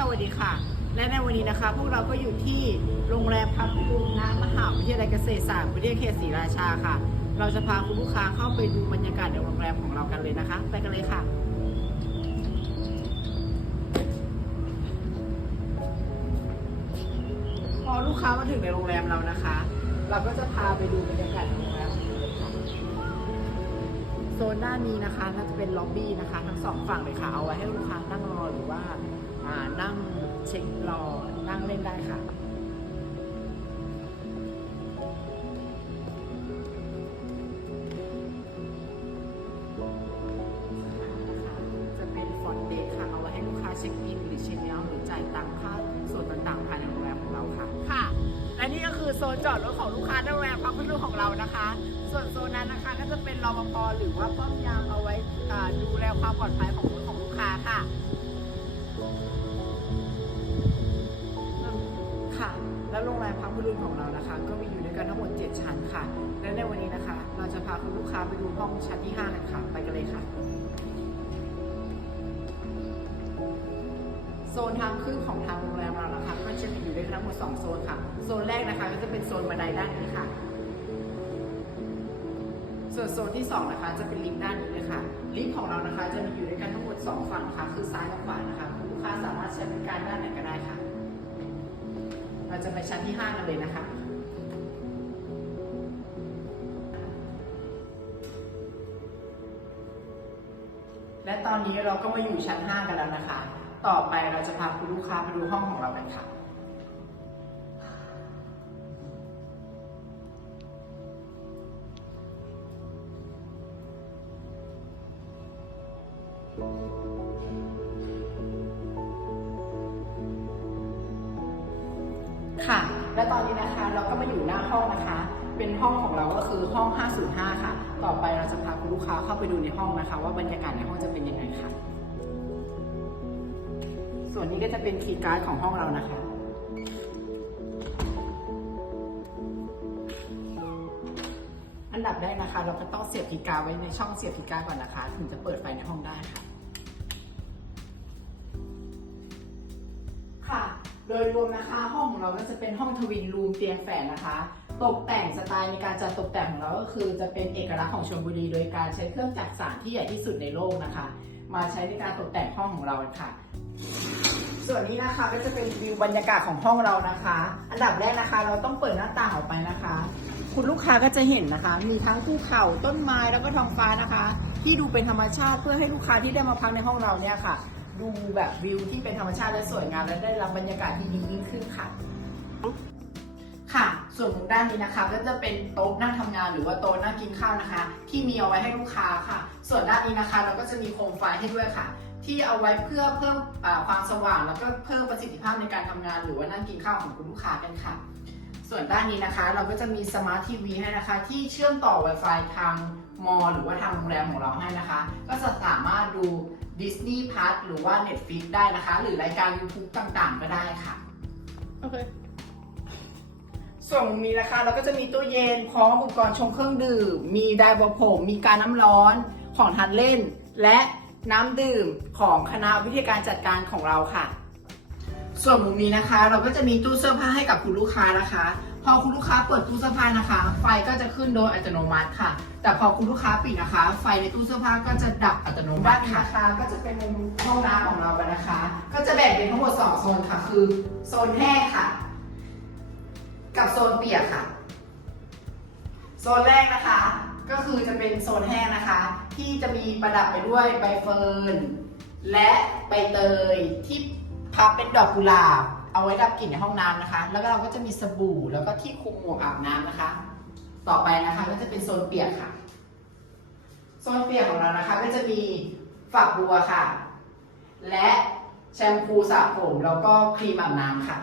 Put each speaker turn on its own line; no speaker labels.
สวัสดีค่ะ และในวันนี้นะคะ พวกเราก็อยู่ที่โรงแรมพับลุงนะมหาวิทยาลัยเกษตรศาสตร์วิทยาเขตศรีราชาค่ะ เราจะพาคุณลูกค้าเข้าไปดูบรรยากาศในโรงแรมของเรากันเลยนะคะ ไปกันเลยค่ะพอลูกค้ามาถึงในโรงแรมเรานะคะ เราก็จะพาไปดูบรรยากาศในโรงแรมโซนด้านนี้นะคะน่าจะเป็นล็อบบี้นะคะ ทั้งสองฝั่งเลยค่ะเอาไว้ให้ลูกค้านั่งรอหรือว่า เช็ครอนั่งเล่นได้ค่ะจะเป็นฟอนเดย์ค่ะเอาไว้ให้ลูกค้าเช็คอินหรือเช็คเอาท์หรือจ่ายตังค่าส่วนต่างๆภายในโรงแรมของเราค่ะ ค่ะ และนี่ก็คือโซนจอดรถของลูกค้าในโรงแรมพักพื้นของเรานะคะ ส่วนโซนนั้นนะคะก็จะเป็นรปภหรือว่าป้อมยามเอาไว้ดูแลความปลอดภัยของรถของลูกค้าค่ะ พื้นของเรานะคะ ก็มีอยู่ด้วยกันทั้งหมด 7 ชั้นค่ะ และในวันนี้นะคะ เราจะพาคุณลูกค้าไปดูห้องชั้นที่ 5 กันค่ะ ไปกันเลยค่ะ โซนทางขึ้นของทางโรงแรมเรานะคะ ก็จะมีอยู่ด้วยกันทั้งหมด 2 โซนค่ะ โซนแรกนะคะ ก็จะเป็นโซนบันไดด้านนี้ค่ะส่วนโซนที่ 2 นะคะ จะเป็นลิฟต์ด้านนี้เลยค่ะลิฟต์ของเรานะคะ จะมีอยู่ด้วยกันทั้งหมด 2 ฝั่งค่ะคือซ้ายกับขวานะคะคุณลูกค้าสามารถใช้บริการด้านไหนก็ได้ เราจะไปชั้นที่ 5 กันเลยนะคะและตอนนี้เราก็มาอยู่ชั้น 5 กันแล้วนะคะ ต่อไปเราจะพาคุณลูกค้าไปดูห้องของเรากันค่ะ ค่ะ และตอนนี้นะคะเราก็มาอยู่หน้าห้องนะคะ เป็นห้องของเราก็คือห้อง 505 ค่ะ ต่อไปเราจะพาคุณลูกค้าเข้าไปดูในห้องนะคะ ว่าบรรยากาศในห้องจะเป็นยังไงค่ะ ส่วนนี้ก็จะเป็นคีย์การ์ดของห้องเรานะคะ อันดับแรกนะคะ เราก็ต้องเสียบคีย์การ์ดไว้ในช่องเสียบคีย์การ์ดก่อนนะคะ ถึงจะเปิดไฟในห้องได้ค่ะ โดยรวมนะคะห้องของเราก็จะเป็นห้องทวินรูมเตียงแฝดนะคะ ตกแต่งสไตล์ในการจัดตกแต่งของเราก็คือจะเป็นเอกลักษณ์ของชลบุรี โดยการใช้เครื่องจักรสานที่ใหญ่ที่สุดในโลกนะคะ มาใช้ในการตกแต่งห้องของเราค่ะส่วนนี้นะคะก็จะเป็นวิวบรรยากาศของห้องเรานะคะ อันดับแรกนะคะ เราต้องเปิดหน้าต่างออกไปนะคะ คุณลูกค้าก็จะเห็นนะคะ มีทั้งภูเขาต้นไม้แล้วก็ท้องฟ้านะคะ ที่ดูเป็นธรรมชาติเพื่อให้ลูกค้าที่ได้มาพักในห้องเราเนี่ยค่ะ ดูแบบวิวที่เป็นธรรมชาติและสวยงามและได้รับบรรยากาศที่ดียิ่งขึ้นค่ะ ค่ะ ส่วนมุมด้านนี้นะคะ ก็จะเป็นโต๊ะนั่งทำงานหรือว่าโต๊ะนั่งกินข้าวนะคะ ที่มีเอาไว้ให้ลูกค้าค่ะ ส่วนด้านนี้นะคะเราก็จะมีโคมไฟให้ด้วยค่ะ ที่เอาไว้เพื่อเพิ่มความสว่างแล้วก็เพิ่มประสิทธิภาพในการทำงาน หรือว่านั่งกินข้าวของคุณลูกค้ากันค่ะ ส่วนด้านนี้นะคะ เราก็จะมีสมาร์ททีวีให้นะคะ ที่เชื่อมต่อ Wi-Fi ทางมอหรือว่าทางโรงแรมของเราให้นะคะ ก็จะสามารถดู Disney Plus หรือว่า Netflix ได้นะคะ หรือรายการ YouTube ต่างๆ ก็ได้ค่ะ
โอเค
ส่วนมุมนี้นะคะ เราก็จะมีตู้เย็นพร้อมอุปกรณ์ชงเครื่องดื่ม มีไดร์บอผม มีการน้ำร้อนของทานเล่น และน้ำดื่มของคณะวิทยาการจัดการของเราค่ะ ส่วนมุมนี้นะคะ เราก็จะมีตู้เสื้อผ้าให้กับคุณลูกค้านะคะ พอคุณลูกค้าเปิดตู้เสื้อผ้านะคะ ไฟก็จะขึ้นโดยอัตโนมัติค่ะ แต่พอคุณลูกค้าปิดนะคะ ไฟในตู้เสื้อผ้าก็จะดับอัตโนมัติค่ะนะคะก็จะเป็นมุมห้องน้ำของเราไปนะคะ ก็จะแบ่งเป็นทั้งหมดสองโซนค่ะ คือโซนแห้งค่ะ กับโซนเปียกค่ะ โซนแรกนะคะ ก็คือจะเป็นโซนแห้งนะคะ ที่จะมีประดับไปด้วยใบเฟิร์นและใบเตยที่ พับเป็นดอกกุหลาบ เอาไว้ดับกลิ่นในห้องน้ำนะคะ แล้วก็เราก็จะมีสบู่แล้วก็ที่คลุมหมวกอาบน้ำนะคะ ต่อไปนะคะก็จะเป็นโซนเปียกค่ะ โซนเปียกของเรานะคะ ก็จะมีฝักบัวค่ะ และแชมพูสระผมแล้วก็ครีมอาบน้ำค่ะ